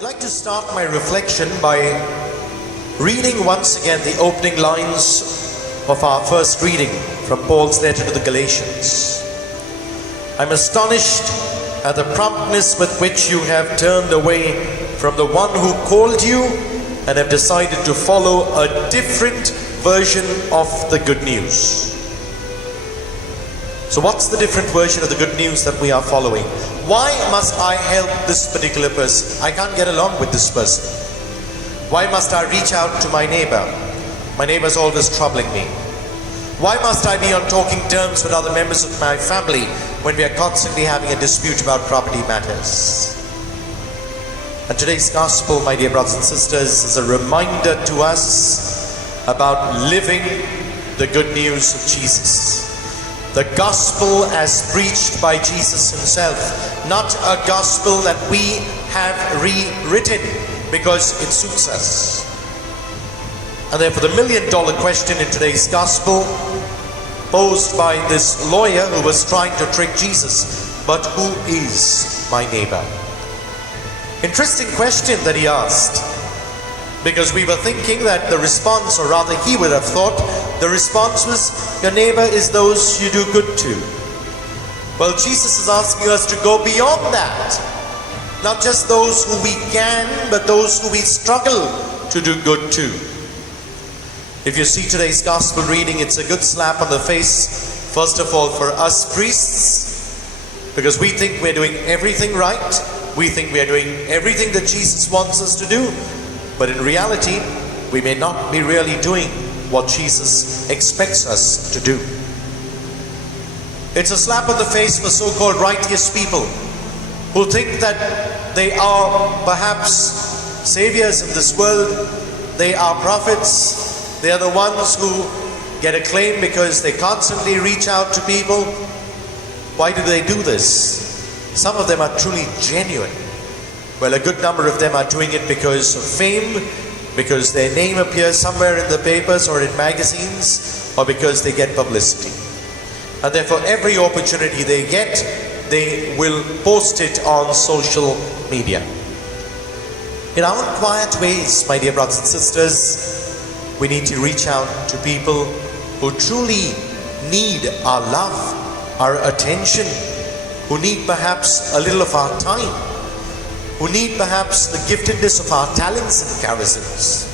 I'd like to start my reflection by reading once again the opening lines of our first reading from Paul's letter to the Galatians. I'm astonished at the promptness with which you have turned away from the one who called you and have decided to follow a different version of the good news. So what's the different version of the good news that we are following? Why must I help this particular person? I can't get along with this person. Why must I reach out to my neighbor? My neighbor's always troubling me. Why must I be on talking terms with other members of my family when we are constantly having a dispute about property matters? And today's gospel, my dear brothers and sisters, is a reminder to us about living the good news of Jesus. The gospel as preached by Jesus himself, not a gospel that we have rewritten because it suits us. And therefore the million-dollar question in today's gospel, posed by this lawyer who was trying to trick Jesus, but who is my neighbor? Interesting question that he asked, because we were thinking that the response, or rather he would have thought, the response was, your neighbor is those you do good to. Well, Jesus is asking us to go beyond that. Not just those who we can, but those who we struggle to do good to. If you see today's gospel reading, it's a good slap on the face, first of all, for us priests, because we think we're doing everything right. We think we are doing everything that Jesus wants us to do. But in reality, we may not be really doing what Jesus expects us to do. It's a slap on the face for so-called righteous people who think that they are perhaps saviors in this world. They are prophets. They are the ones who get acclaim because they constantly reach out to people. Why do they do this? Some of them are truly genuine. Well, a good number of them are doing it because of fame, because their name appears somewhere in the papers or in magazines, or because they get publicity. And therefore every opportunity they get, they will post it on social media. In our own quiet ways, my dear brothers and sisters, we need to reach out to people who truly need our love, our attention, who need perhaps a little of our time, who need perhaps the giftedness of our talents and charisms.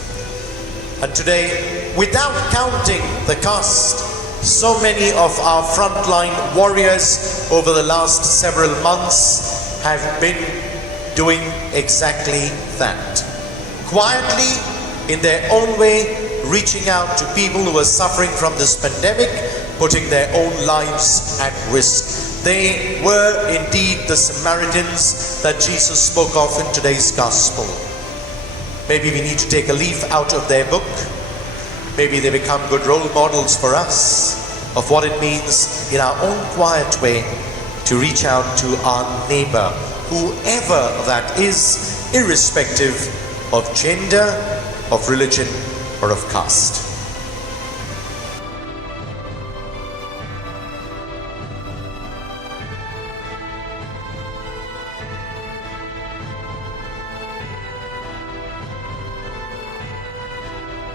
And today, without counting the cost, so many of our frontline warriors over the last several months have been doing exactly that. Quietly, in their own way, reaching out to people who are suffering from this pandemic, putting their own lives at risk. They were indeed the Samaritans that Jesus spoke of in today's gospel. Maybe we need to take a leaf out of their book. Maybe they become good role models for us of what it means in our own quiet way to reach out to our neighbor, whoever that is, irrespective of gender, of religion, or of caste.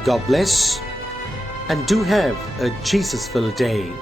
God bless, and do have a Jesus-filled day.